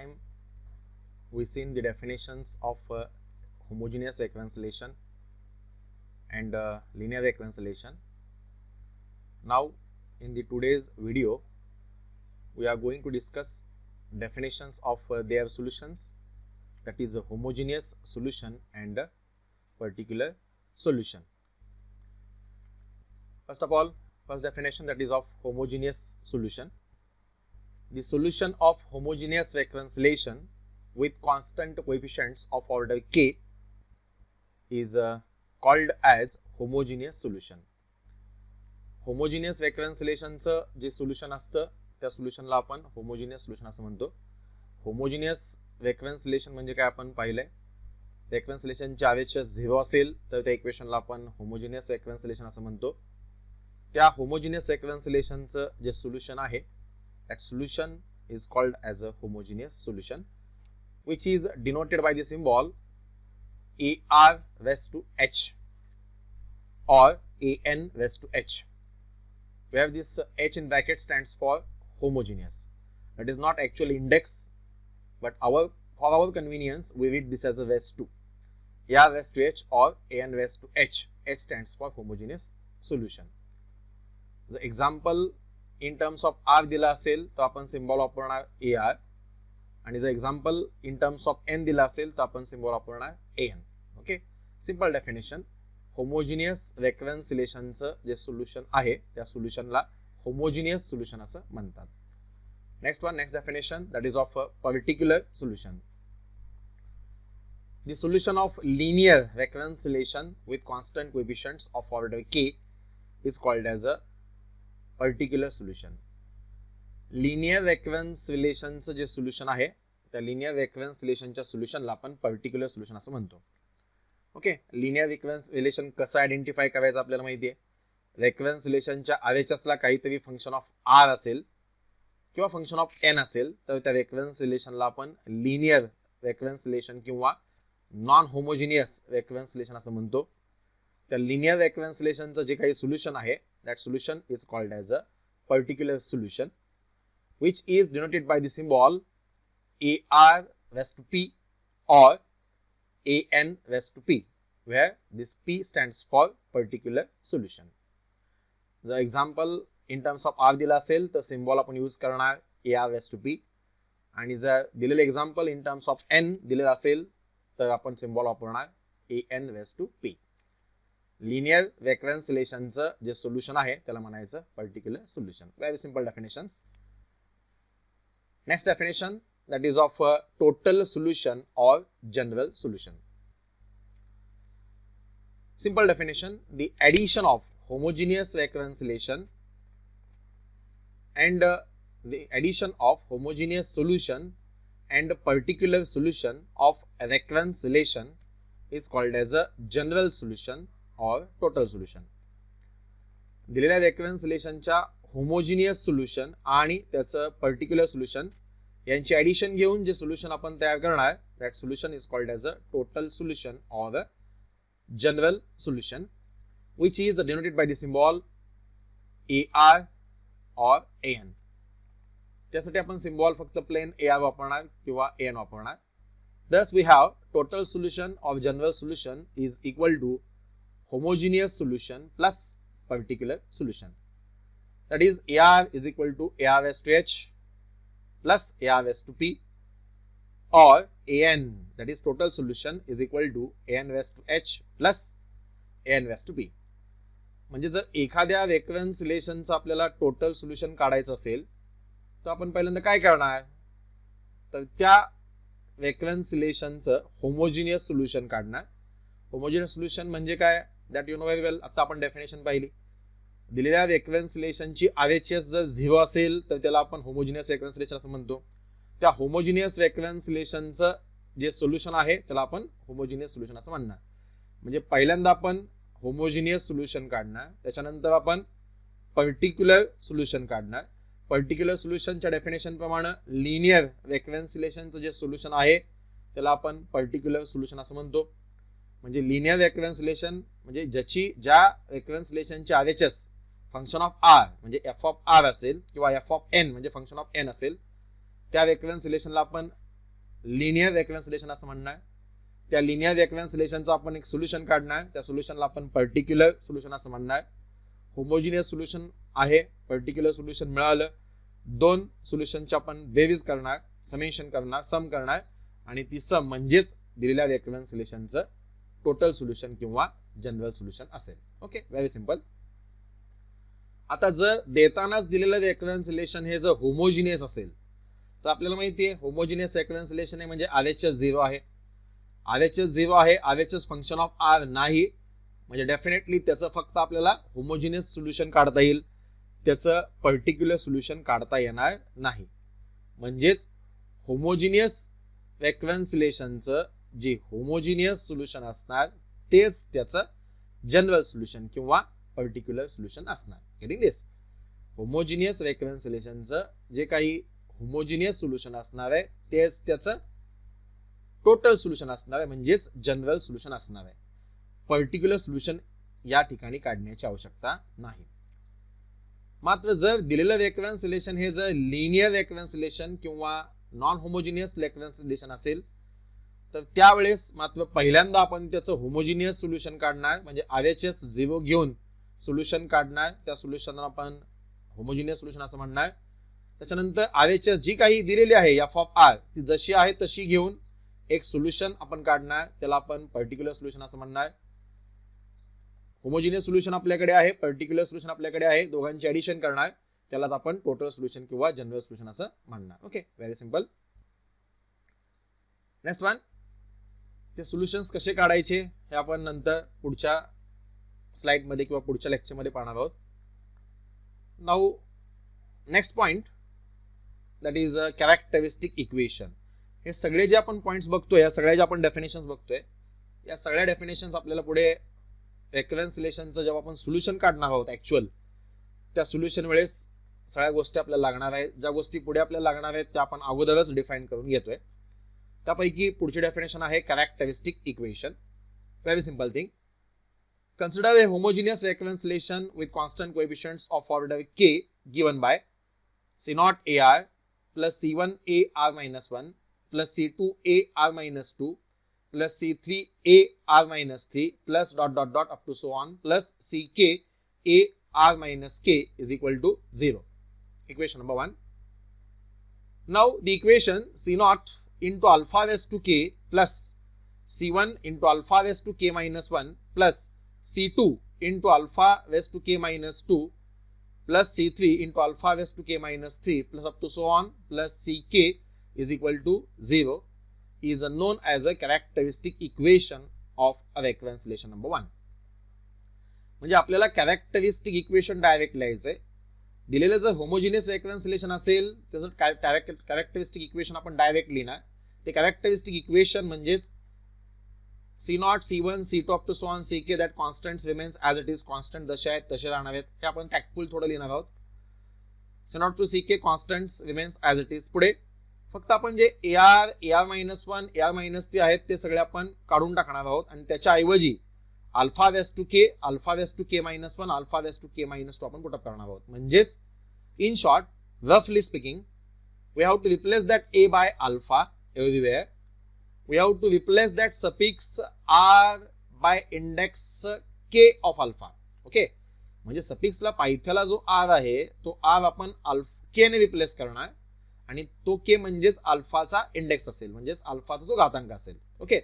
time we seen the definitions of homogeneous reconciliation and linear reconciliation. Now in the today's video we are going to discuss definitions of their solutions, that is a homogeneous solution and a particular solution. First of all, first definition, that is of homogeneous solution. The solution of homogeneous reconciliation with constant coefficients of order k is called as homogeneous solution. Homogeneous रेकन्सिलिएशनचं जे solution असतं त्या सोल्युशनला आपण homogeneous solution असं म्हणतो. Homogeneous reconciliation म्हणजे काय आपण पाहिलंय, रेकन्सिलिएशनचे RHS 0 असेल तर त्या इक्वेशनला आपण होमोजिनियस रेकन्सिलिएशन असं म्हणतो. त्या होमोजिनियस रेकन्सिलिएशनचं जे सोल्युशन आहे that solution is called as a homogeneous solution, which is denoted by the symbol AR raised to H or AN raised to H, where this H in bracket stands for homogeneous. It is not actually index, but for our convenience we read this as a raised to AR raised to H or AN raised to H. H stands for homogeneous solution. The example in terms of R दिला असेल तर आपण symbol वापरणार AR, आणि जर example in terms of N दिला असेल तर आपण सिम्बॉल वापरणार AN. Okay, simple definition, homogeneous रेकन्सिलिएशनचं जे सोल्युशन आहे त्या सोल्युशनला होमोजिनियस सोल्युशन असं म्हणतात. Next definition, that is of a particular solution. The solution of linear reconciliation with constant coefficients of order k is called as a particular solution. Linear रेकन्सिलिएशनचं जे solution आहे त्या लिनियर रेकन्सिलिएशनच्या सोल्युशनला आपण पर्टिक्युलर सोल्युशन असं म्हणतो. ओके, लिनियर रेकन्सिलिएशन कसं आयडेंटिफाय करायचं आपल्याला माहिती आहे. रेकन्सिलिएशनच्या RHSला काहीतरी फंक्शन ऑफ R असेल किंवा फंक्शन ऑफ N असेल तर त्या रेकन्सिलिएशनला आपण लिनियर रेकन्सिलिएशन किंवा नॉन होमोजिनियस रेकन्सिलिएशन असं म्हणतो. त्या लिनियर रेकन्सिलिएशनचं जे काही सोल्युशन आहे that solution is called as a particular solution, which is denoted by the symbol AR raised to P or AN raised to P, where this P stands for particular solution. The example in terms of R दिला असेल तर सिम्बॉल आपण यूज करणार AR raised to P, आणि जर दिलेले example in terms of N दिलेला असेल तर आपण सिम्बॉल वापरणार AN raised to P. Linear रेकन्सिलिएशनचं जे सोल्युशन आहे त्याला म्हणायचं particular solution. Very simple definitions. Next definition, that is of total solution or general solution. Simple definition, the addition of homogeneous reconciliation and the addition of homogeneous solution and particular solution of reconciliation is called as a general solution or total solution. दिलेल्या रेकन्सिलिएशनच्या homogeneous solution आणि त्याचं particular solution यांची ऍडिशन घेऊन जे सोल्युशन आपण तयार करणार that solution is called as a total solution or a general solution, which is denoted by the symbol AR or AN. त्यासाठी आपण सिम्बॉल फक्त प्लेन AR वापरणार किंवा AN वापरणार. Thus we have total solution of general solution is equal to homogeneous solution plus particular solution. That is AR is equal to AR raised to H plus AR raised to P, or AN, that is total solution, is equal to AN raised to H plus AN raised to P. म्हणजे जर एखाद्या रेकन्सिलिएशनचं आपल्याला total solution काढायचं असेल तर आपण पहिल्यांदा काय करणार, तर त्या रेकन्सिलिएशनचं होमोजिनियस सोल्युशन काढणार. होमोजिनियस सोल्युशन म्हणजे काय, that you know very well. आता आपण डेफिनेशन पाहिली. दिलेल्या रेकन्सिलिएशनची RHS जर 0 असेल तर त्याला आपण होमोजिनियस रेकन्सिलिएशन असं म्हणतो. त्या होमोजिनियस रेकन्सिलिएशनचं जे सोल्युशन आहे त्याला आपण होमोजिनियस सोल्युशन असं म्हणणार. म्हणजे पहिल्यांदा आपण होमोजिनियस सोल्युशन काढणार, त्याच्यानंतर आपण पर्टिक्युलर सोल्युशन काढणार. पर्टिक्युलर सोल्युशनच्या डेफिनेशन प्रमाणे लिनियर रेकन्सिलिएशनचं जे सोल्युशन आहे त्याला आपण पर्टिक्युलर सोल्युशन असं म्हणतो. म्हणजे लिनियर रेकन्सिलिएशन म्हणजे ज्या रेकन्सिलिएशनचे RHS फंक्शन ऑफ R म्हणजे f ऑफ R असेल किंवा f ऑफ N म्हणजे फंक्शन ऑफ N असेल त्या रेकन्सिलिएशनला आपण लिनियर रेकरन्स रिलेशन असं म्हणणं आहे. त्या लिनियर रेकरन्स रिलेशनचं आपण एक सोल्युशन काढणार, त्या सोल्युशनला आपण पर्टिक्युलर सोल्युशन असं म्हणणार. होमोजिनियस सोल्युशन आहे, पर्टिक्युलर सोल्युशन मिळालं, दोन सोल्युशनचे आपण बेरीज करणार, समेशन करणार, सम करणार आणि ती सम म्हणजेच दिलेल्या रेकरन्स रिलेशनचं टोटल सोल्युशन किंवा जनरल सोल्युशन असेल. Okay, very simple. आता जर देतानाच दिलेलं रेकरन्स रिलेशन हे जर होमोजिनियस असेल तर आपल्याला माहिती आहे होमोजिनियस रेकरन्स रिलेशन आहे म्हणजे RHS 0 आहे. RHS 0 आहे, RHS फंक्शन ऑफ R नाही, म्हणजे डेफिनेटली त्याचं फक्त आपल्याला होमोजिनियस सोल्युशन काढता येईल, त्याचं पर्टिक्युलर सोल्युशन काढता येणार नाही. म्हणजेच होमोजिनियस रेकरन्स रिलेशनचं जे होमोजिनियस सोल्युशन असणार तेच त्याचं जनरल सोल्युशन किंवा पर्टिक्युलर सोल्युशन असणार. Getting this? होमोजिनियस रेकरन्स रिलेशनचं जे काही होमोजिनियस सोल्युशन असणार आहे तेच त्याचं टोटल सोल्युशन असणार आहे, म्हणजेच जनरल सोल्युशन असणार आहे. पर्टिक्युलर सोल्युशन या ठिकाणी काढण्याची आवश्यकता नाही. मात्र जर दिलेलं रेकरन्स रिलेशन हे जर लिनियर रेकरन्स रिलेशन किंवा नॉन होमोजिनियस रेकरन्स रिलेशन असेल तर त्यावेळेस मात्र पहिल्यांदा आपण त्याचं होमोजिनियस सोल्युशन काढणार, म्हणजे RHS 0 घेऊन सोल्युशन काढणार, त्या सोल्युशनला आपण होमोजिनियस सोल्युशन असं म्हणणार. त्याच्यानंतर RHS जी काही दिलेली आहे f ऑफ r ती जशी आहे तशी घेऊन एक सोल्युशन आपण काढणार, त्याला आपण पर्टिक्युलर सोल्युशन असं म्हणणार. होमोजिनियस सोल्युशन आपल्याकडे आहे, पर्टिक्युलर सोल्युशन आपल्याकडे आहे, दोघांची ऍडिशन करणार, त्यालाच आपण टोटल सोल्युशन किंवा जनरल सोल्युशन असं म्हणणार. Okay, very simple. Next one, ते सोल्युशन्स कसे काढायचे हे आपण नंतर पुढच्या स्लाइड मध्ये किंवा पुढच्या लेक्चर मध्ये पाहणार आहोत. Now next point that is a characteristic equation. हे सगळे जे आपण पॉइंट्स बघतोय, या सगळ्या जे आपण डेफिनेशन्स बघतोय, या सगळ्या डेफिनेशन्स आपल्याला पुढे रेकरन्स रिलेशनचं जेव्हा आपण सोल्युशन काढणार आहोत ऍक्च्युअल, त्या सोल्युशन वेळेस सगळ्या गोष्टी आपल्याला लागणार आहेत. ज्या गोष्टी पुढे आपल्याला लागणार आहेत त्या आपण अगोदरच डिफाईन करून घेतोय. त्यापैकी पुढची डेफिनेशन आहे characteristic equation. Very simple thing. Consider a homogeneous recurrence relation with constant coefficients of order k given by C0 AR plus C1 AR minus 1 plus C2 AR minus 2 plus C3 AR minus 3 plus dot dot dot up to so on plus CK AR minus k is equal to 0. Equation number 1. Now the equation C0 into alpha raised to k plus C1 into alpha raised to k minus 1 plus C2 into alpha raised to k minus 2 plus C3 into alpha raised to k minus 3 plus up to so on plus Ck is equal to 0 is known as a characteristic equation of a recurrence relation number 1. म्हणजे आपल्याला characteristic equation direct लिहायचंय. दिलेलं जर होमोजिनियस रेकरन्स रिलेशन असेल त्याचं characteristic equation आपण डायरेक्ट लिहिणार. ते कॅरेक्टरिस्टिक इक्वेशन म्हणजेच C0, C1, C2 up to so on Ck that constants remains as it is, constant जसे आहेत तसे राहणार आहेत. हे आपण टॅक्टफुल थोडं लिहिणार आहोत. C0 to Ck constants remains as it is. पुढे फक्त आपण जे AR minus 1, AR minus 3 आहेत ते सगळे आपण काढून टाकणार आहोत आणि त्याच्या ऐवजी alpha raise to k, alpha raise to k minus 1, alpha raise to k minus 2 आपण पुट अप करणार आहोत. म्हणजेच इन शॉर्ट, रफली speaking, we have to replace that A by alpha everywhere. We have to replace that suffix R by index K of alpha. Okay, म्हणजे सफिक्स ला पायथ्याला जो R आहे तो R आपण K ने रिप्लेस करणार आणि तो K म्हणजेच अल्फाचा इंडेक्स असेल, म्हणजेच अल्फाचा तो घातांक असेल. ओके,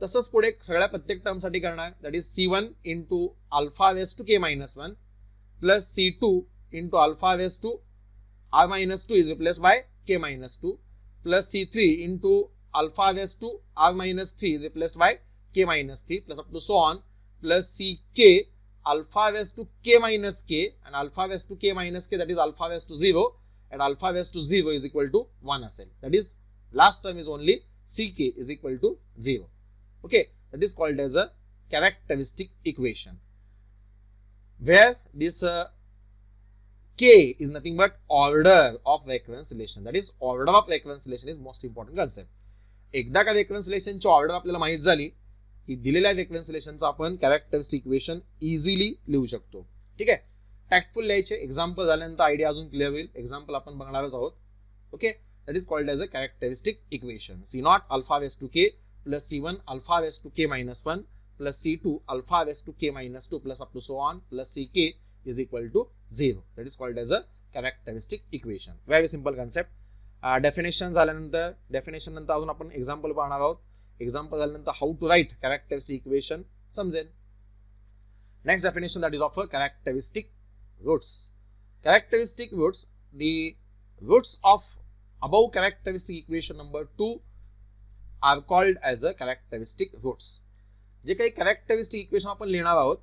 तसंच पुढे सगळ्या प्रत्येक टर्म साठी करणार. That is C1 into alpha raised to K minus 1 plus C2 into alpha raised to R minus 2 is replaced by K minus 2 plus C3 into alpha raised to R minus 3 is replaced by K minus 3 plus up to so on plus Ck alpha raised to K minus K and alpha raised to K minus K, that is alpha raised to 0 and alpha raised to 0 is equal to 1 असेल. That is last term is only Ck is equal to 0. Okay, that is called as a characteristic equation where this K is nothing but order of recurrence relation. That is order of recurrence relation is most important concept. एकदा का रेकरन्स रिलेशनची ऑर्डर आपल्याला माहित झाली की दिलेल्या रेकरन्स रिलेशनचं आपण कॅरेक्टरिस्टिक इक्वेशन इझिली लिहू शकतो. ठीक आहे, टॅक्टफुल लिहायचे. एक्झाम्पल झाल्यानंतर आयडिया अजून क्लिअर होईल. एक्झाम्पल आपण बघणारच आहोत. Okay, that is called as a characteristic equation. C0 alpha raised to k plus C1 alpha raised to k minus 1 plus C2 alpha raised to k minus 2 plus up to so on plus Ck is equal to 0. That is called as a characteristic equation. Very simple concept. Definition झाल्यानंतर definition नंतर अजून आपण example पाहणार आहोत. Example झाल्यानंतर how to write characteristic equation समजेल. Next definition that is of a characteristic roots. Characteristic roots, the roots of above characteristic equation number 2 are called as a characteristic roots. जे काही characteristic equation आपण लिहिणार आहोत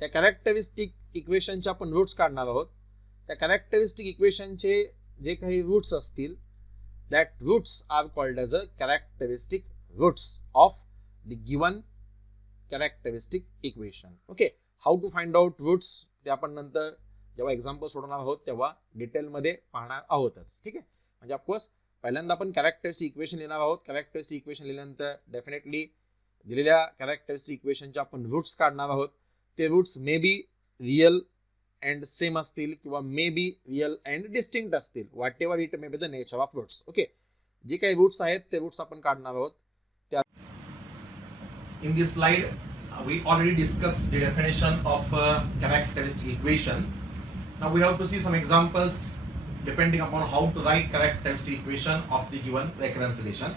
त्या characteristic इक्वेशनचे आपण roots काढणार आहोत. त्या characteristic इक्वेशनचे जे काही रूट्स असतील that roots are called as a characteristic roots of the given characteristic equation. Okay, how to find out roots ते आपण नंतर जेव्हा एक्झाम्पल सोडवणार आहोत तेव्हा डिटेल मध्ये पाहणार आहोतच. ठीक आहे, म्हणजे ऑफकोर्स पहिल्यांदा आपण कॅरेक्टरिस्टिक इक्वेशन लिहिणार आहोत. कॅरेक्टरिस्टिक इक्वेशन लिहिल्यानंतर डेफिनेटली दिलेल्या कॅरेक्टरिस्टिक इक्वेशनचे आपण रूट्स काढणार आहोत. ते roots may be real and same असतील किंवा may be real and distinct असतील. Whatever it may be the nature of roots. Okay, जे काही रूट्स आहेत ते रूट्स आपण काढणार आहोत. In this slide, we already discussed the definition of a characteristic equation. Now we have to see some examples depending upon how to write characteristic equation of the given recurrence relation.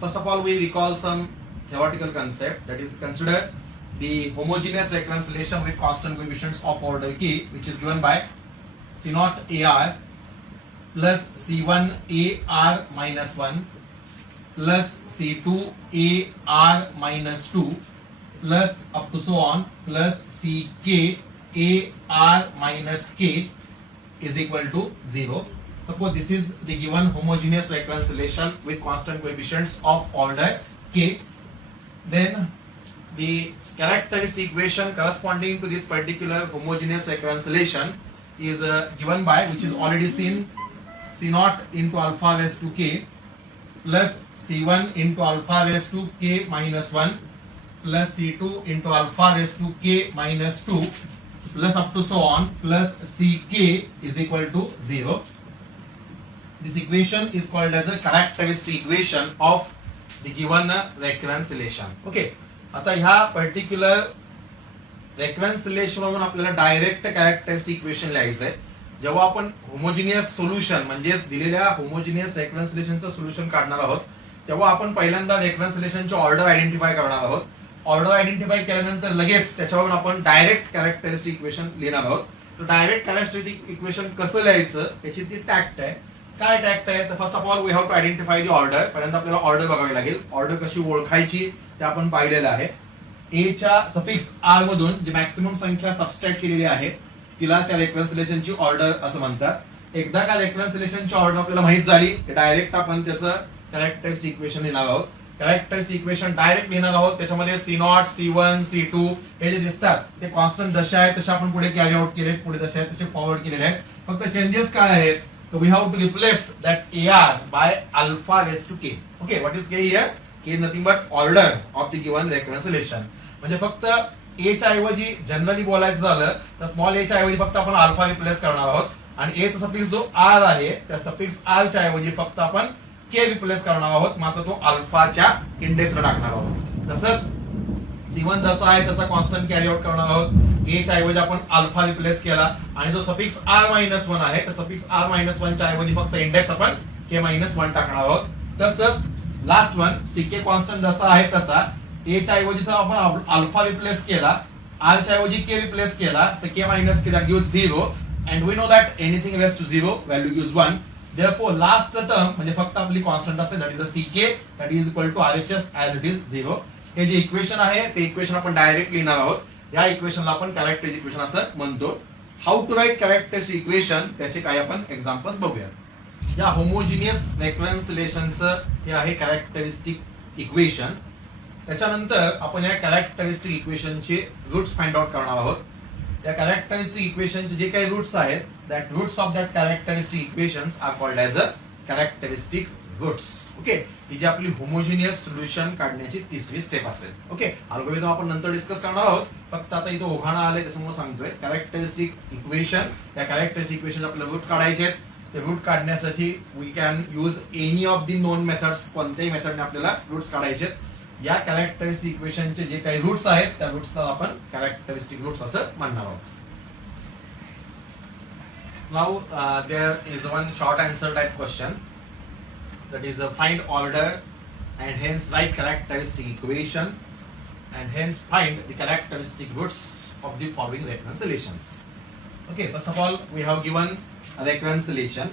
First of all, we recall some theoretical concept, that is, consider the homogeneous recurrence relation with constant coefficients of order k, which is given by C0 AR plus C1 AR minus 1 plus C2 AR minus 2 plus up to so on plus Ck AR minus k is equal to 0. Suppose this is the given homogeneous recurrence relation with constant coefficients of order k. Then the characteristic equation corresponding to this particular homogeneous recurrence relation is given by, which is already seen, C0 into alpha raised to k plus C1 into alpha raised to k minus 1 plus C2 into alpha raised to k minus 2 plus up to so on plus Ck is equal to 0. This equation is called as a characteristic equation of the given recurrence relation. Okay, आता ह्या पर्टिक्युलर रेकरन्स रिलेशन वरून आपल्याला direct characteristic equation लिहायचं आहे. जेव्हा आपण homogeneous solution म्हणजेच दिलेल्या होमोजिनियस रेकरन्स रिलेशनचं सोल्युशन काढणार आहोत तेव्हा आपण पहिल्यांदा रेकरन्स रिलेशनचे ऑर्डर आयडेंटिफाय करणार आहोत. ऑर्डर आयडेंटिफाय केल्यानंतर लगेच त्याच्यावरून आपण डायरेक्ट कॅरेक्टरिस्टिक इक्वेशन लिहिणार आहोत. तर डायरेक्ट कॅरेक्टरिस्टिक इक्वेशन कसं लिहायचं याची ती टॅक्ट आहे. काय टॅक्ट आहे तर first of all we have to identify the order. पहिल्यांदा आपल्याला ऑर्डर बघावी लागेल. ऑर्डर कशी ओळखायची ते आपण पाहिलेलं आहे. ए च्या सफिक्स आर मधून जी मॅक्सिमम संख्या सबस्ट्रॅक्ट केलेली आहे तिला त्या रेकरन्स रिलेशनची ऑर्डर असं म्हणतात. एकदा का रेकरन्स रिलेशनची ऑर्डर आपल्याला माहित झाली की डायरेक्ट आपण त्याचं कॅरेक्टरिस्टिक इक्वेशन लिहिणार आहोत. कॅरेक्टरिस्टिक इक्वेशन डायरेक्ट लिहिणार आहोत. त्याच्यामध्ये C0, C1, C2 हे जे दिसतात ते कॉन्स्टंट जसे आहेत तसे आपण पुढे कॅरी आउट केले, पुढे जसे आहेत तसे फॉरवर्ड केलेले आहेत. फक्त चेंजेस काय आहेत तर we have to replace that AR by alpha raise to K. Okay, what is K here? K is nothing but order of the given recurrence relation. म्हणजे फक्त ए च्या ऐवजी जनरली बोलायचं झालं तर स्मॉल ए च्या ऐवजी फक्त आपण अल्फा रिप्लेस करणार आहोत आणि ए चा सफिक्स जो आर आहे त्या सफिक्स आर च्या ऐवजी फक्त आपण के रिप्लेस करणार आहोत. मात्र तो अल्फाच्या इंडेक्सला टाकणार आहोत. तसंच C1 जसा आहे तसा कॉन्स्टंट कॅरी आउट करणार आहोत. ए च्या ऐवजी आपण अल्फा रिप्लेस केला आणि जो सफिक्स R मायनस 1 आहे तर सफिक्स R मायनस 1 च्या ऐवजी फक्त इंडेक्स आपण के मायनस 1 टाकणार आहोत. तसंच लास्ट वन Ck कॉन्स्टंट जसा आहे तसा ए च्या ऐवजी आपण अल्फा रिप्लेस केला, आर च्या ऐवजी के रिप्लेस केला तर k minus k that gives 0 and we know that anything raise to 0 value gives 1. Therefore last term म्हणजे फक्त आपली कॉन्स्टंट असेल that is a Ck that is equal to RHS as it is 0. हे जे इक्वेशन आहे ते इक्वेशन आपण डायरेक्ट लिहिणार आहोत. या इक्वेशनला आपण कॅरेक्टरिस्टिक इक्वेशन असं म्हणतो. How to write characteristic equation त्याचे काही आपण एक्झाम्पल्स बघूया. या होमोजिनियस रेकरन्स रिलेशनचं हे आहे कॅरेक्टरिस्टिक इक्वेशन. त्याच्यानंतर आपण या कॅरेक्टरिस्टिक इक्वेशनचे रूट्स फाइंड आउट करणार आहोत. या कॅरेक्टरिस्टिक इक्वेशनचे जे काही रूट्स आहेत that roots of that characteristic equations are called as a characteristic roots. Okay, ही जी आपली होमोजिनियस सोल्युशन काढण्याची तिसरी स्टेप असेल. ओके, अल्गोरिदम आपण नंतर डिस्कस करणार आहोत. फक्त आता इथे ओघाणा आले त्याच्यामुळे सांगतोय कॅरेक्टरिस्टिक इक्वेशन. या कॅरेक्टरिस्टिक इक्वेशन आपल्याला रूट काढायचे आहेत. ते रूट काढण्यासाठी we can use any of the known methods. कोणत्याही मेथडने आपल्याला रूट्स काढायचे. या कॅरेक्टरिस्टिक इक्वेशनचे जे काही रूट्स आहेत त्या रूट्सला आपण कॅरेक्टरिस्टिक रूट्स असं म्हणणार आहोत. Now there is one short answer type question, that is find order and hence write characteristic equation and hence find the characteristic roots of the following reconciliations. Okay, first of all we have given a reconciliation.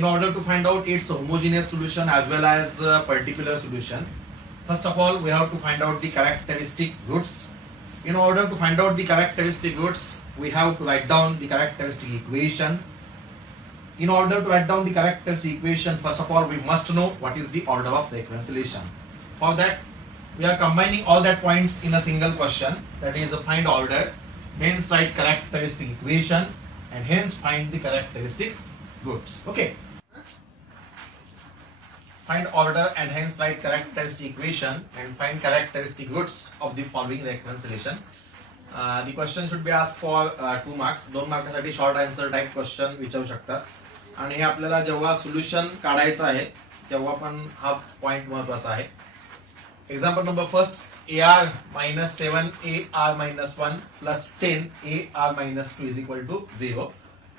In order to find out its homogeneous solution as well as particular solution, first of all we have to find out the characteristic roots. In order to find out the characteristic roots, we have to write down the characteristic equation. In order to write down the characteristic equation, first of all we must know what is the order of reconciliation. For that we are combining all that points in a single question, that is find order, hence write characteristic equation and hence find the characteristic roots. Okay, find order and hence write characteristic equation and find characteristic roots of the following reconciliation. The question should be asked for 2 marks. 2 मार्कासाठी short answer type question विचारू शकतात. आणि हे आपल्याला जेव्हा सोल्युशन काढायचं आहे तेव्हा पण हा पॉइंट महत्वाचा आहे. Example number first, AR minus 7 AR minus 1 plus 10 AR minus 2 is equal to 0.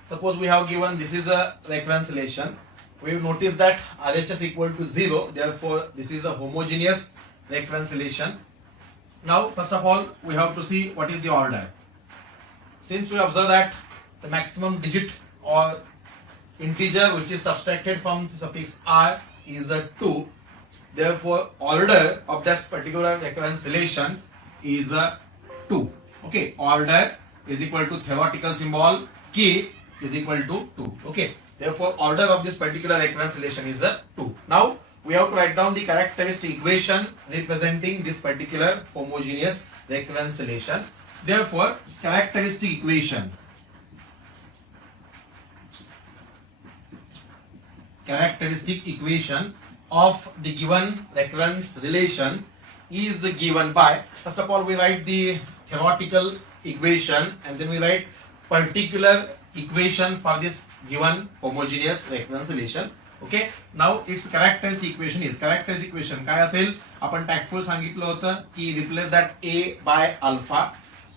Suppose we have given this is a reconciliation. We have noticed that RHS equal to 0. Therefore, this is a homogeneous reconciliation. Now, first of all, we have to see what is the order. Since we observe that the maximum digit or integer which is subtracted from the suffix r is a 2, therefore order of that particular reconciliation is a 2. Okay, order is equal to theoretical symbol k is equal to 2. Okay, therefore order of this particular reconciliation is a 2. Now we have to write down the characteristic equation representing this particular homogeneous reconciliation. Therefore characteristic equation of the given reconciliation is given by, first of all we write the theoretical equation and then we write particular equation for this given homogeneous reconciliation. Okay, now its characteristic equation is, characteristic equation काय असेल, आपण टॅक्टफुल सांगितलं होतं की replace that a by alpha,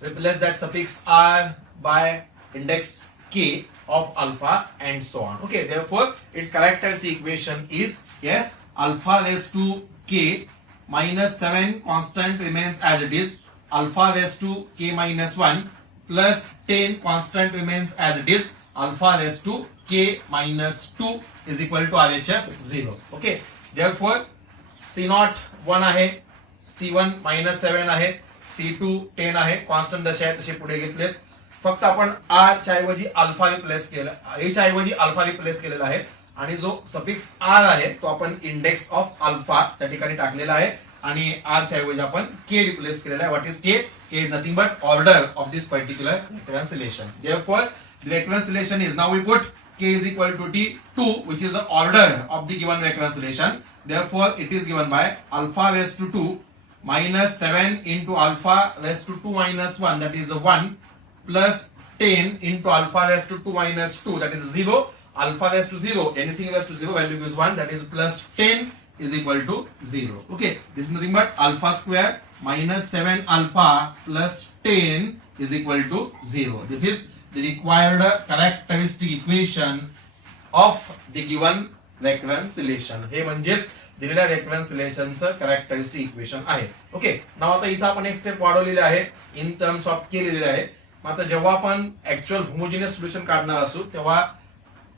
replace that suffix r by index k of alpha and so on. Okay, therefore its characteristic equation is, yes, alpha raised to k minus 7 constant remains as it is, alpha raised to k minus 1 plus 10 constant remains as it is, alpha raised to k minus 2 is equal to RHS 0. Okay, therefore C0 1 आहे, C1 minus 7 आहे, C2 10 आहे, कॉन्स्टंट जसे आहे तसे पुढे घेतलेत. फक्त आपण r च्या ऐवजी अल्फा रिप्लेस केला, a च्या ऐवजी अल्फा रिप्लेस केलेला आहे आणि जो सफिक्स r आहे तो आपण इंडेक्स ऑफ अल्फा त्या ठिकाणी टाकलेला आहे आणि r च्या ऐवजी आपण k रिप्लेस केलेला आहे. What is k? k is nothing but order of this particular reconciliation. Therefore the reconciliation is, now we put k is equal to t2 which is the order of the given reconciliation. Therefore it is given by alpha raised to 2 minus 7 into alpha raised to 2 minus 1, that is 1, plus 10 into alpha raised to 2 minus 2, that is 0, alpha raised to 0, anything raised to 0 value gives 1, that is plus 10 is equal to 0. Okay, this is nothing but alpha square minus 7 alpha plus 10 is equal to 0. This is the required characteristic equation of the given reconciliation. हे म्हणजेच दिलेल्या reconciliationचं characteristic equation आहे. ओके, नाव आता इथं आपण एक स्टेप वाढवलेले आहे, इन टर्म्स ऑफ के लिहिलेले आहे. आता जेव्हा आपण ऍक्च्युअल होमोजिनियस सोल्युशन काढणार असू तेव्हा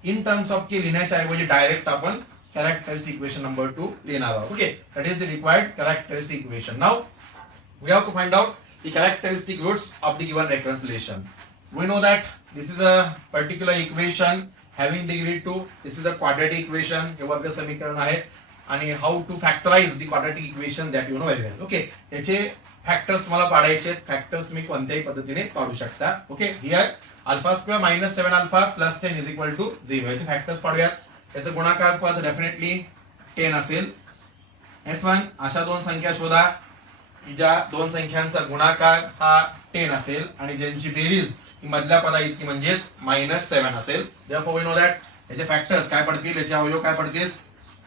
इन टर्म्स ऑफ के लिहिण्याच्या ऐवजी डायरेक्ट आपण characteristic equation number 2 लिहिणार आहोत. Okay, that is the required characteristic equation. Now we have to find out the characteristic roots of the given reconciliation. We know that this is a particular equation having degree 2. This is a quadratic equation. हे वर्ग समीकरण आहे आणि how to factorize the quadratic equation that you know very well. Okay, त्याचे factors तुम्हाला काढायचे आहेत. Factors तुम्ही कोणत्याही पद्धतीने काढू शकता. Okay, here alpha square minus 7 alpha plus 10 is equal to 0. याचे फॅक्टर्स काढूयात. याचं गुणाकार पद डेफिनेटली 10 असेल. नेक्स्ट वन, अशा दोन संख्या शोधा की ज्या दोन संख्यांचा गुणाकार हा 10 असेल आणि ज्यांची बेरीज ही मधल्या पदा इतकी म्हणजेच -7 असेल. Therefore we know that याचे फॅक्टर्स काय पडतील, याचे अवयव काय पडतील,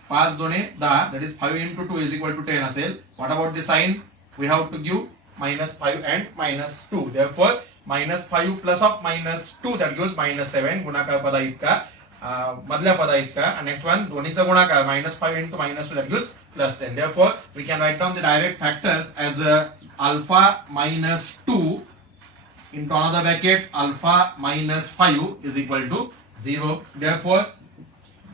5 2 10, that is 5 into 2 is equal to 10 असेल. What about the sign, we have to give -5 and -2. therefore -5 plus of -2 that gives -7 गुणाकार पदा इतका मधल्या पदा इतका. नेक्स्ट वन दोन्हीचा गुणाकार -5 into -2 that gives +10. therefore we can write down the direct factors as alpha -2 into another bracket alpha -5 is equal to 0. therefore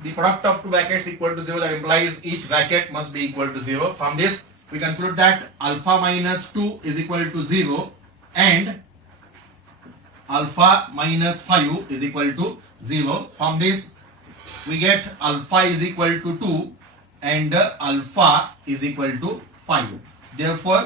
the product of two brackets equal to 0, that implies each bracket must be equal to 0. From this we conclude that alpha -2 is equal to 0 and alpha -5 is equal to 0. From this we get alpha is equal to 2 and alpha is equal to 5. therefore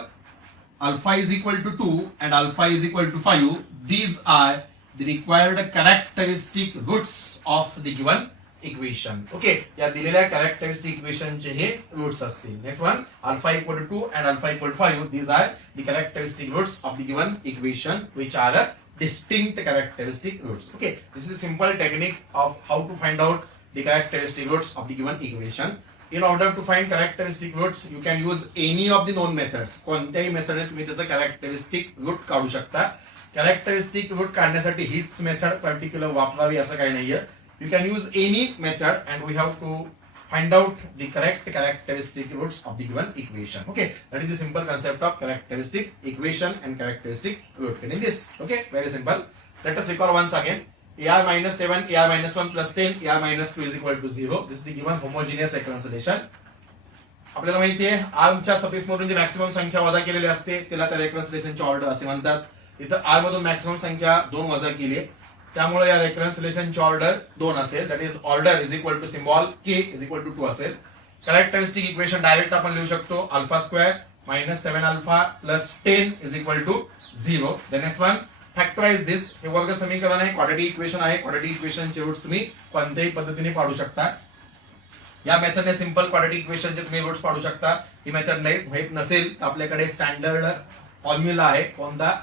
alpha is equal to 2 and alpha is equal to 5. these are the required characteristic roots of the given equation. Okay, या दिलेल्या characteristic इक्वेशनचे हे roots असतील. Next one alpha equal to 2 and alpha equal to 5. these are the characteristic roots of the given equation, which are the distinct characteristic roots. Okay, this is a simple technique of how to find out the characteristic roots of the given equation. in order to find characteristic roots you can use any of the known methods. कोणत्याही मेथडने तुम्ही त्याचं characteristic root काढू शकता. Characteristic root काढण्यासाठी हीच method particular वापरावी असं काही नाहीये. You can use any method and we have to find out the correct characteristic roots of the given equation. Okay, that is the simple concept of characteristic equation and characteristic root. Getting this? Okay, very simple. Let us recall once again. AR minus 7, AR minus 1 plus 10, AR minus 2 is equal to 0. This is the given homogeneous reconciliation. आपल्याला माहिती आहे आरच्या सफिक्स मधून जी मॅक्सिमम संख्या वजा केलेली असते त्याला त्या रेकन्सिलिएशनची ऑर्डर असे म्हणतात. इथं आर मधून मॅक्सिमम संख्या 2 वजा केली आहे, त्यामुळे या रेकन्सिलिएशनची ऑर्डर 2 असेल. That is order is equal to symbol k is equal to 2 असेल. कॅरेक्टरिस्टिक इक्वेशन डायरेक्ट आपण लिहू शकतो alpha square -7 alpha plus 10 is equal to 0. The next one factorise this. हे वर्ग समीकरण आहे, क्वाड्रेटिक इक्वेशन आहे. क्वाड्रेटिक इक्वेशनचे रूट्स तुम्ही कोणत्याही पद्धतीने पाडू शकता. या मेथडने सिंपल क्वाड्रेटिक इक्वेशनचे तुम्ही रूट्स पाडू शकता. ही मेथड नाही माहित नसेल तर आपल्याकडे स्टँडर्ड फॉर्म्युला आहे. कोणता?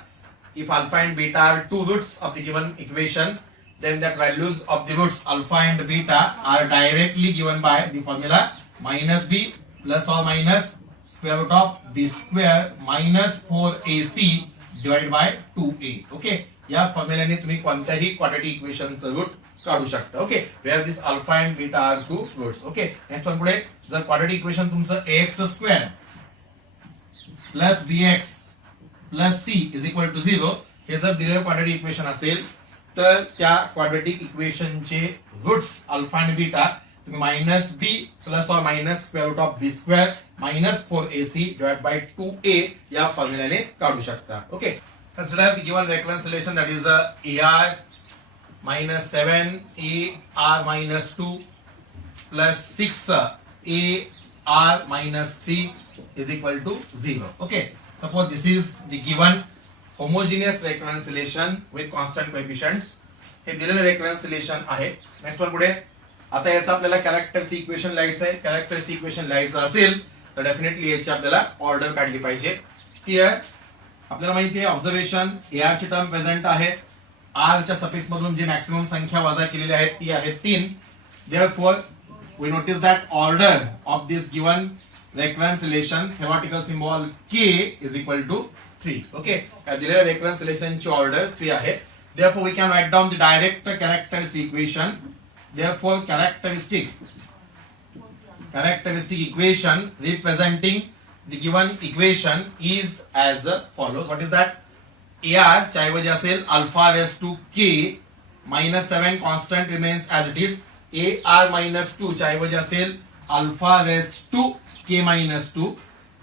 if alpha and beta are two roots of the given equation, then the values of the roots alpha and beta are directly given by the formula -b plus or minus square root of b square minus 4ac divided by 2a. Okay, या फॉर्म्युलाने तुम्ही कोणत्याही क्वाड्रेटिक इक्वेशनचं root काढू शकता. Okay, where this alpha and beta are two roots. Okay, next one पुढे जर quadratic equation तुमचं ax square plus bx plus C is equal to 0 हे जर दिलेलं क्वाड्रेटिक इक्वेशन असेल तर त्या क्वाड्रेटिक इक्वेशनचे रूट्स अल्फा आणि बीटा तुम्ही -b प्लस और minus square root of b square minus 4ac divide by 2a या फॉर्म्युलाने काढू शकता. Okay, consider the given reconciliation that is ar -7 ar -2 प्लस 6 ar -3 is equal to 0. Okay, suppose this is the given homogeneous reconciliation with constant coefficients. हे दिलेलं रेकन्सिलिएशन आहे. Next one पुढे आता याचं आपल्याला कॅरेक्टरिस्टिक इक्वेशन लिहायचं आहे. कॅरेक्टरिस्टिक इक्वेशन लिहायचं असेल तर डेफिनेटली याची आपल्याला ऑर्डर काढली पाहिजे. हियर आपल्याला माहिती आहे ऑब्झर्वेशन AR ची टर्म प्रेझेंट आहे. R च्या सफिक्स मधून जी मॅक्सिमम संख्या वजा केलेली आहे ती आहे 3. therefore we notice that order of this given reconciliation theoretical symbol k is equal to 3. okay, दिलेल्या reconciliation ची ऑर्डर 3 आहे. therefore we can write down the direct characteristic equation. therefore characteristic equation representing the given equation is as follows. what is that? AR च्या ऐवजी असेल alpha raised to k -7 constant remains as it is. AR -2 च्या ऐवजी असेल alpha raised to k -2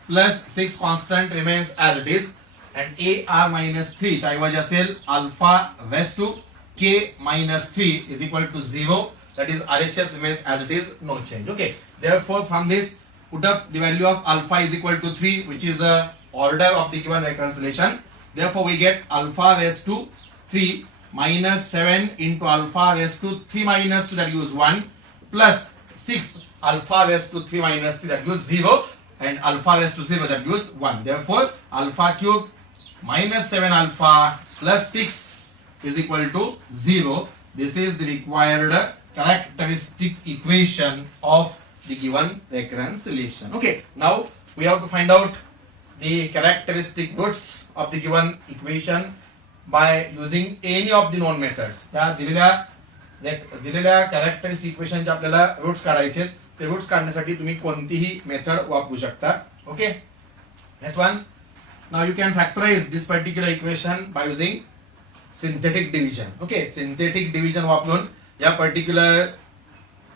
plus 6 constant remains as it is. and AR -3 च्या ऐवजी असेल alpha raised to k -3 is equal to 0. that is RHS remains as it is, no change. okay, therefore from this put up the value of alpha is equal to 3, which is a order of the given reconciliation. therefore we get alpha raised to 3 minus 7 into alpha raised to 3 minus 2 that gives 1 plus 6 alpha raised to 3 minus 3 that gives 0 and alpha raised to 0 that gives 1. therefore alpha cube minus 7 alpha plus 6 is equal to 0. this is the required characteristic equation of the given recurrence relation. Okay, now we have to find out the characteristic roots of the given equation by using any of the known methods. त्या दिलेल्या characteristic इक्वेशनचे आपल्याला रूट्स काढायचे आहेत. ते रूट्स काढण्यासाठी तुम्ही कोणतीही मेथड वापरू शकता. Okay, next one. Now you can factorise this particular equation by using synthetic division. Okay, synthetic division वापरून या पर्टिक्युलर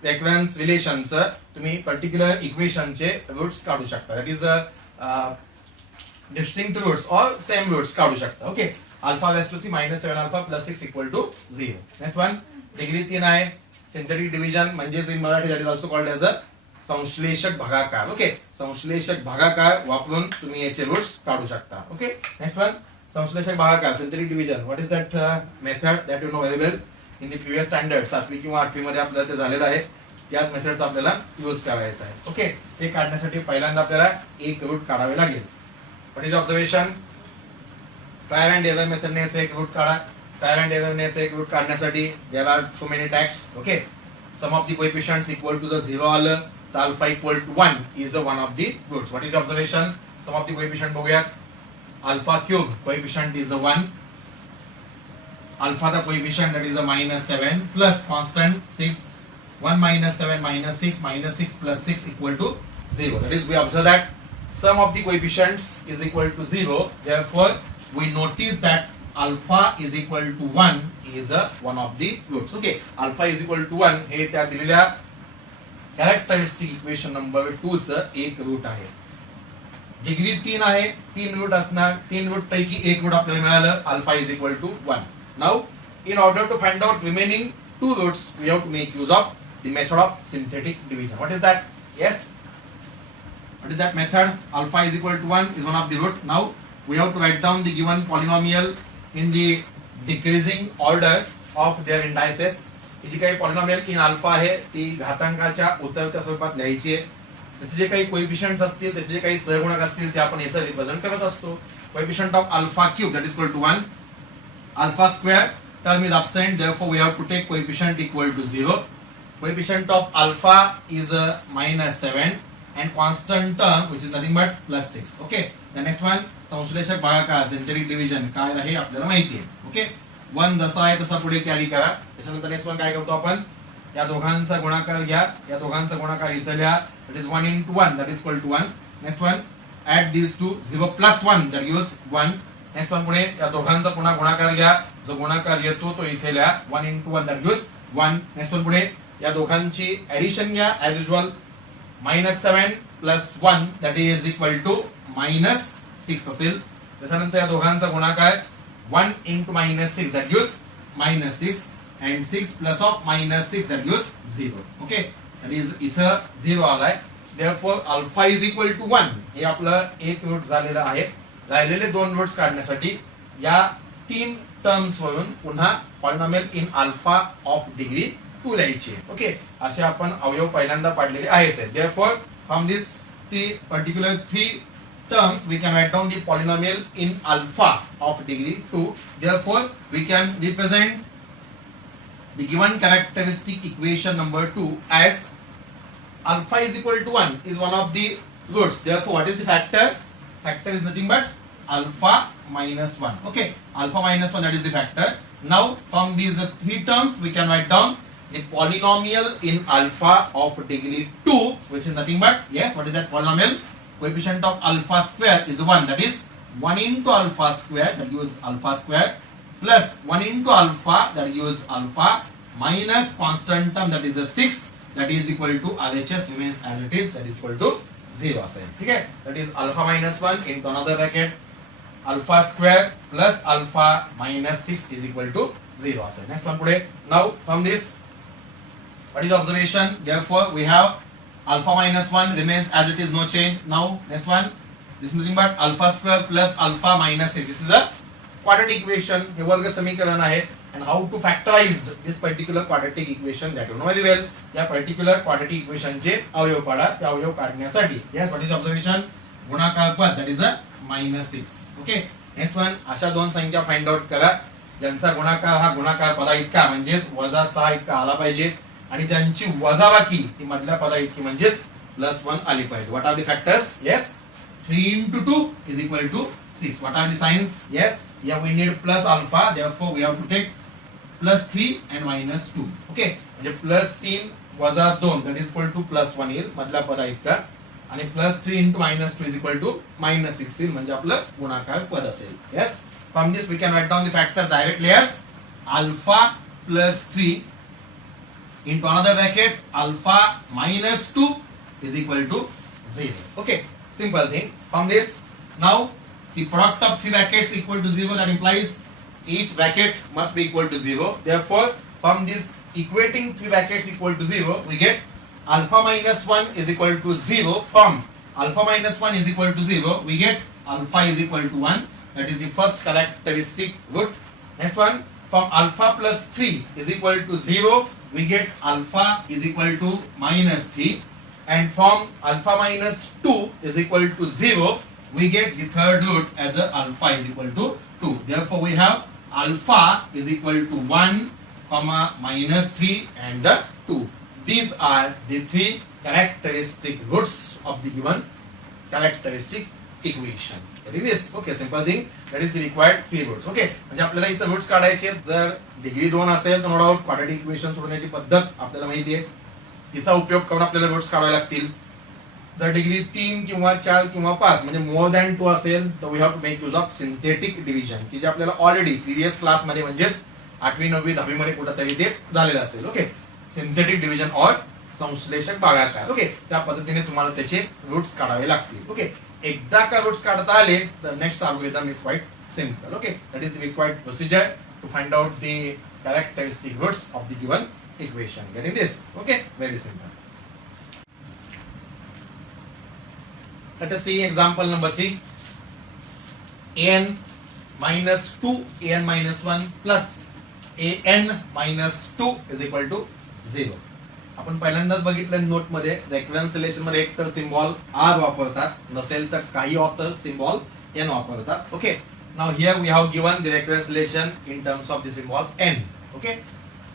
रेफरन्स रिलेशनचं तुम्ही पर्टिक्युलर इक्वेशनचे रूट्स काढू शकता. That is distinct roots or same roots काढू शकता. Okay, alpha raise to 3 minus 7 alpha plus 6 equal to 0. Next one, degree 3 आहे. सिंथेटिक डिव्हिजन म्हणजेच in Marathi that is also called as a संश्लेषक भागाकार. ओके, संश्लेषक भागाकार वापरून तुम्ही याचे रूट्स काढू शकता. ओके, नेक्स्ट वन, संश्लेषक भागाकार synthetic division. What is that method that you know very well in the previous standard. 7वी किंवा 8वी मध्ये आपल्याला ते झालेलं आहे. त्याच मेथडचा आपल्याला यूज करायचा आहे. ओके, ते काढण्यासाठी पहिल्यांदा आपल्याला एक रूट काढावे लागेल. What is observation? Trial and error मेथडने याचा एक रूट काढा. ट्रायल अँड एररने याचा एक रूट काढण्यासाठी there are so many tax. Okay, sum of the coefficients equal to the 0 आलं तर alpha equal to 1 is one of the roots. What is observation? Sum of the coefficient बघूया. Alpha cube coefficient is 1. Alpha the coefficient that is a -7 plus constant 6. 1 minus 7 minus 6 plus 6 equal to 0. That is, we observe that sum of the coefficients is equal to 0. Therefore, we notice that alpha is equal to 1 is one of the roots. Okay, alpha is equal to 1 हे त्या दिलेल्या characteristic equation number 2 चं एक रूट आहे. डिग्री 3 आहे. 3 रूट असणार. 3 रूट पैकी एक root आपल्याला मिळालं. Alpha is equal to 1. Now, in order to find out remaining 2 roots, we have to make use of the method of synthetic division. What is that? Yes. What is that method? Alpha is equal to 1 is one of the root. Now, we have to write down the given polynomial in the decreasing order of their indices. जी काही पॉलिनॉमियल इन अल्फा आहे ती घातांकाच्या उतरत्या स्वरूपात लिहायची आहे. त्याचे जे काही कोएफिशिएंट्स असतील, त्याचे जे काही सहगुणक असतील ते आपण इथे रिप्रेझेंट करत असतो. Coefficient of alpha cube that is equal to 1. Alpha square term is absent, therefore we have to take coefficient equal to 0. Coefficient of alpha is -7 and constant term which is nothing but +6. Okay, the next one संश्लेषक भागाकार synthetic division काय आहे आपल्याला माहिती आहे. ओके, 1 जसा आहे तसा पुढे कॅरी करा. त्याच्यानंतर नेक्स्ट वन काय करतो आपण? या दोघांचा गुणाकार घ्या. या दोघांचा गुणाकार इथे लिहा. दॅट इज 1 into 1 that is equal to 1. Next one, add these two. 0 plus 1 that gives 1. नेक्स्ट वन, पुढे या दोघांचा पुन्हा गुणाकार घ्या. जो गुणाकार येतो तो इथे लिहा. 1 into 1 that gives 1. नेक्स्ट वन, पुढे या दोघांची ऍडिशन घ्या ऍज युजुअल. -7 plus 1 that is equal to -6 असेल. त्याच्यानंतर या दोघांचा गुणाकार 1 into -6 that gives -6 and 6 plus of -6 that gives 0. Okay, that is इथं 0 आलाय. therefore alpha is equal to 1 हे आपलं एक रूट झालेलं आहे. राहिलेले 2 रूट्स काढण्यासाठी या 3 टर्म्स वरून पुन्हा पॉलिनॉमियल इन अल्फा ऑफ डिग्री 2 लिहायची आहे. ओके, असे आपण अवयव पहिल्यांदा पाडलेले आहेच आहे. therefore from this particular 3 terms we can write down the polynomial in alpha of degree 2. therefore we can represent the given characteristic equation number 2 as alpha is equal to 1 is one of the roots. therefore what is the factor? Factor is nothing but alpha minus 1. okay, alpha minus 1, that is the factor. Now from these 3 terms we can write down the polynomial in alpha of degree 2, which is nothing but, yes, what is that polynomial? Coefficient of alpha square is 1, that is 1 into alpha square that gives alpha square plus 1 into alpha that gives alpha minus constant term that is the 6 that is equal to RHS remains as it is, that is equal to 0 असेल. ठीक आहे, that is alpha minus 1 into another bracket alpha square plus alpha minus 6 is equal to 0 असेल. next one पुढे. now from this what is observation? therefore we have alpha minus 1 remains as it is, no change. now next one, this is nothing but alpha square plus alpha minus 6. this is a quadratic equation. हे वर्ग समीकरण आहे. and how to factorize this particular quadratic equation that you know very well. या particular quadratic equation चे अवयव काढा. त्या अवयव काढण्यासाठी yes, what is observation? गुणाकार पद that is a -6. okay, next one, अशा 2 संख्या फाइंड आउट करा ज्यांचा गुणाकार हा गुणाकार पदा इतका म्हणजेच -6 इतका आला पाहिजे. आणि ज्यांची वजाबाकी ती मधल्या पदा इतकी म्हणजेच +1 आली पाहिजे. What are the factors? Yes, 3 into 2 is equal to 6. What are the signs? Yes, here we need plus alpha, therefore we have to take +3 and -2. Okay, म्हणजे +3 वजा 2 that is equal to +1 येईल मधल्या पदा इतका, आणि +3 into -2 is equal to -6 येईल, म्हणजे आपलं गुणाकार पद असेल. Yes, from this we can write down the factors directly as alpha +3 into another bracket alpha -2 is equal to 0. Okay, simple thing. From this, now the product of three brackets equal to 0, that implies each bracket must be equal to 0. Therefore, from this equating three brackets equal to 0, we get alpha -1 is equal to 0. From alpha -1 is equal to 0, we get alpha is equal to 1. That is the first characteristic root. Next one, from alpha +3 is equal to 0, we get alpha is equal to -3. And from alpha -2 is equal to 0, we get the third root as a alpha is equal to 2. Therefore, we have alpha is equal to 1, -3 and 2. These are the three characteristic roots of the given characteristic equation. That is, okay, simple thing. That is the required three roots. Okay, म्हणजे आपल्याला इथं roots काढायचे आहेत. जर डिग्री 2 असेल तर no doubt quadratic equation सोडवण्याची पद्धत आपल्याला माहिती आहे, तिचा उपयोग करून आपल्याला रूट्स काढावे लागतील. जर डिग्री 3 किंवा 4 किंवा 5 म्हणजे मोर दॅन 2 असेल तर we have to make use of synthetic division, की जे आपल्याला ऑलरेडी प्रिव्हियस क्लासमध्ये म्हणजेच 8वी 9वी 10वी मध्ये कुठेतरी ते झालेलं असेल. ओके, सिंथेटिक डिव्हिजन और संश्लेषक भागाकार. ओके, त्या पद्धतीने तुम्हाला त्याचे रूट्स काढावे लागतील. ओके, एकदा का रूट्स काढता आले तर next algorithm is quite simple. Okay, that is the required procedure to find out the characteristic roots of the given equation. Getting this? Okay, very simple. Let us see example number 3. an -2 an -1 plus an -2 is equal to 0. आपण पहिल्यांदाच बघितलं नोट मध्ये रेक्वेन्सिलेशन मध्ये एक तर symbol are वापरतात, नसेल तर काही ऑथर सिम्बॉल एन वापरतात. Okay, now here we have given the reconciliation in terms of the symbol N. Okay,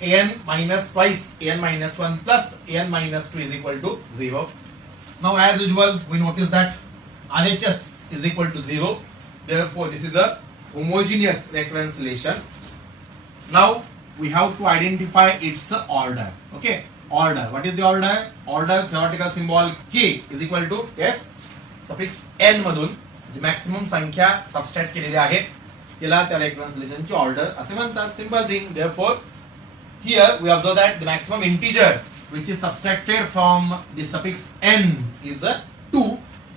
an minus twice an -1 plus an -2 is equal to 0. Now as usual we notice that RHS is equal to 0. Therefore this is a homogeneous reconciliation. Now we have to identify its order. Okay, order. What is the order? Order theoretical symbol k is equal to s suffix n मधून जी मॅक्सिमम संख्या सबस्ट्रॅक्ट केलेली आहे त्याला त्या reconciliation ची ऑर्डर असे म्हणतात. Simple thing. Therefore here we observe that the maximum integer which is subtracted from the suffix n is a 2.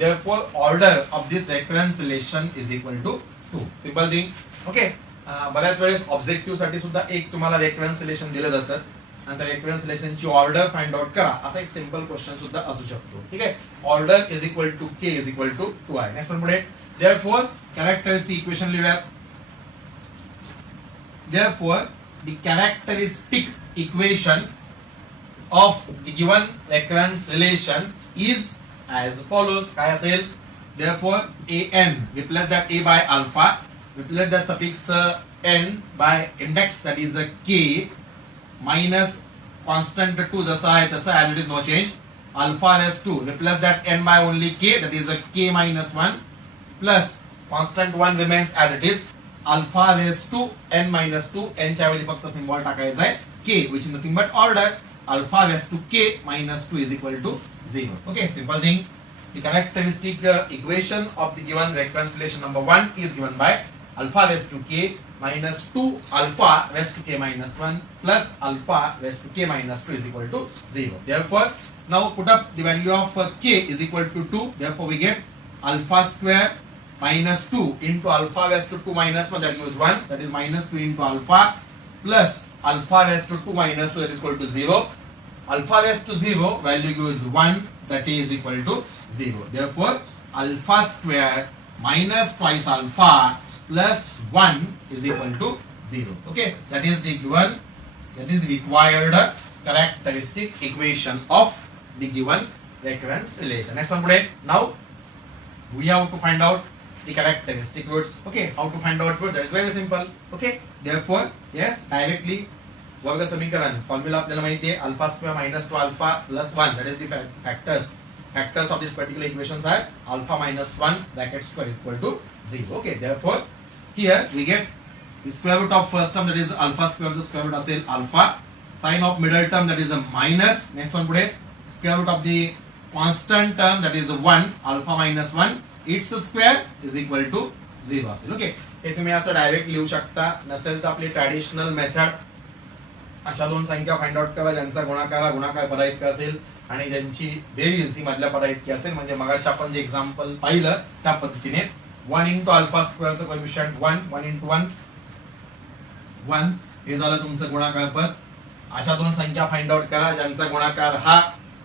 Therefore order of this reconciliation is equal to 2. Simple thing. Okay, बऱ्याच वेळेस ऑब्जेक्टिव्ह साठी सुद्धा एक तुम्हाला रेक्वेन्सिलेशन दिलं जातं आणि त्या रेक्वेन्सिलेशन ची ऑर्डर फाइंड आउट करा असा एक सिंपल क्वेश्चन सुद्धा असू शकतो. ठीक आहे, order is equal to k is equal to 2 आहे. नेक्स्ट वन पुढे. Therefore characteristic equation लिहूयात. Therefore the characteristic equation of the given reconciliation is as follows. काय असेल? Therefore an, replace that a by alpha, replace the suffix n by index that is a k minus constant 2 जसा आहे तसा as it is, no change. Alpha raised to, replace that n by only k, that is a k minus 1 plus constant 1 remains as it is. Alpha raised to n minus 2, n च्या ऐवजी फक्त सिम्बॉल टाकायचा आहे k, which is nothing but order. Alpha raised to k minus 2 is equal to 0. Okay, simple thing. The characteristic equation of the given reconciliation number 1 is given by alpha raised to k minus 2 alpha raised to k minus 1 plus alpha raised to k minus 2 is equal to 0. Therefore, now put up the value of k is equal to 2. Therefore, we get alpha square minus 2 into alpha raised to 2 minus 1, that gives 1, that is minus 2 into alpha plus alpha raised to 2 minus 2, that is equal to 0. Alpha raised to 0 value gives 1, that is equal to 0. Therefore alpha square minus twice alpha plus 1 is equal to 0. Okay, that is the given, that is the required characteristic equation of the given reconciliation. Next one today. Now we have to find out the characteristic roots. Okay, how to find out roots? That is very simple. Okay, therefore yes, directly वर्ग समीकरण फॉर्म्युला आपल्याला माहिती आहे alpha square minus 2 alpha plus 1 that is the factors of this particular equations are alpha minus 1 bracket square is equal to 0. Okay, therefore here we get the square root of first term that is alpha square the square root असेल alpha, sign of middle term that is a minus, next one पुढे square root of the constant term that is 1 alpha minus 1 its square is equal to 0 असेल. ओके, हे तुम्ही असं डायरेक्ट लिहू शकता. नसेल तर आपली ट्रॅडिशनल मेथड अशा दोन संख्या फाइंड आउट करा ज्यांचा गुणाकार पदा इतका असेल आणि ज्यांची बेरीज ही मधल्या पदा इतकी असेल. म्हणजे मगाशी आपण जे एक्झाम्पल पाहिलं त्या पद्धतीने 1 इंटू अल्फा स्क्वेअरचं कोएफिशियंट 1 इंटू 1 हे झालं तुमचं गुणाकार पद. अशा दोन संख्या फाइंड आउट करा ज्यांचा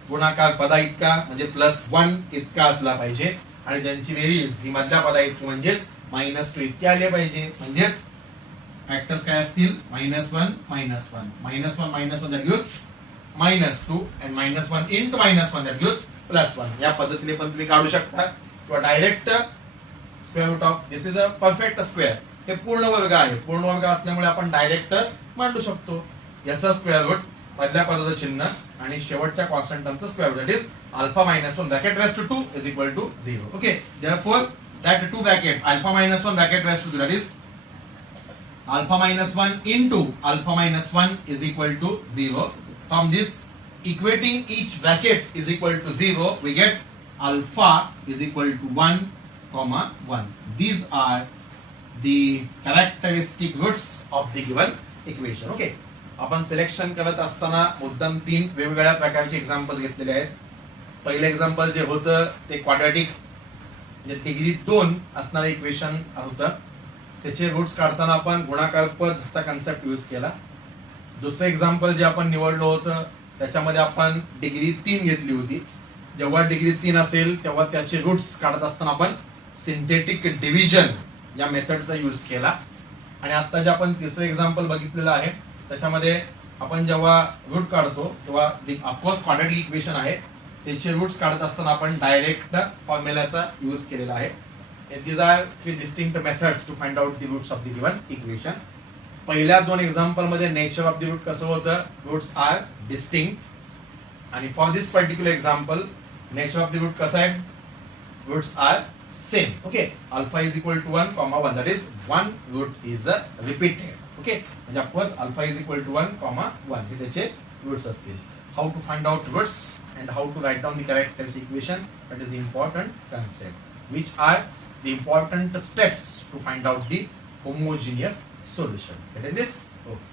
गुणाकार पदा इतका म्हणजे +1 इतका असला पाहिजे आणि ज्यांची बेरीज ही मधल्या पदा इतकी म्हणजेच -2 इतकी आली पाहिजे. म्हणजेच फॅक्टर्स काय असतील -1 -1 that gives -2 and -1 into -1 that gives +1. या पद्धतीने पण तुम्ही काढू शकता किंवा direct square root of this is a perfect square. हे पूर्ण वर्ग आहे. पूर्ण वर्ग असल्यामुळे आपण डायरेक्ट मांडू शकतो. याचा स्क्वेअर रूट मधल्या पदाचं चिन्ह आणि शेवटच्या कॉन्स्टंट टर्मचं square root that is alpha -1 bracket raised to 2 is equal to 0. Okay, therefore that 2 bracket alpha -1 bracket raised to 2 that is alpha -1 into alpha -1 is equal to 0. From this equating each bracket is equal to 0 we get alpha is equal to 1 comma 1. These are the characteristic roots of the given equation. Okay, आपण सिलेक्शन करत असताना मुद्दाम 3 वेगवेगळ्या प्रकारचे एक्झाम्पल्स घेतलेले आहेत. पहिलं एक्झाम्पल जे होतं ते क्वाड्रॅटिक म्हणजे डिग्री 2 असणारं इक्वेशन होतं. त्याचे रूट्स काढताना आपण गुणाकार पदचा कन्सेप्ट यूज केला. दुसरं एक्झाम्पल जे आपण निवडलं होतं त्याच्यामध्ये आपण डिग्री 3 घेतली होती. जेव्हा डिग्री 3 असेल तेव्हा त्याचे रूट्स काढत असताना आपण सिंथेटिक डिव्हिजन या मेथडचा यूज केला. आणि आता जे आपण तिसरं एक्झाम्पल बघितलेलं आहे त्याच्यामध्ये आपण जेव्हा रूट काढतो तेव्हा ऑफकोर्स क्वाड्रॅटिक इक्वेशन आहे त्याचे रूट्स काढत असताना आपण डायरेक्ट फॉर्म्युलाचा यूज केलेला आहे. These are 3 distinct methods to find out the roots of the given equation. पहिल्या दोन एक्झाम्पल मध्ये नेचर ऑफ द रूट कसं होतं रूट्स आर डिस्टिंक्ट आणि for this particular example nature of the root कसं आहे roots are same. Okay, alpha is equal to 1 comma 1 that is 1 root is repeated. Okay, म्हणजे of course alpha is equal to 1 comma 1 हे त्याचे roots असतील. How to find out roots and how to write down the characteristic equation, that is the important concept. Which are the important steps to find out the homogeneous solution. Get in this? Okay.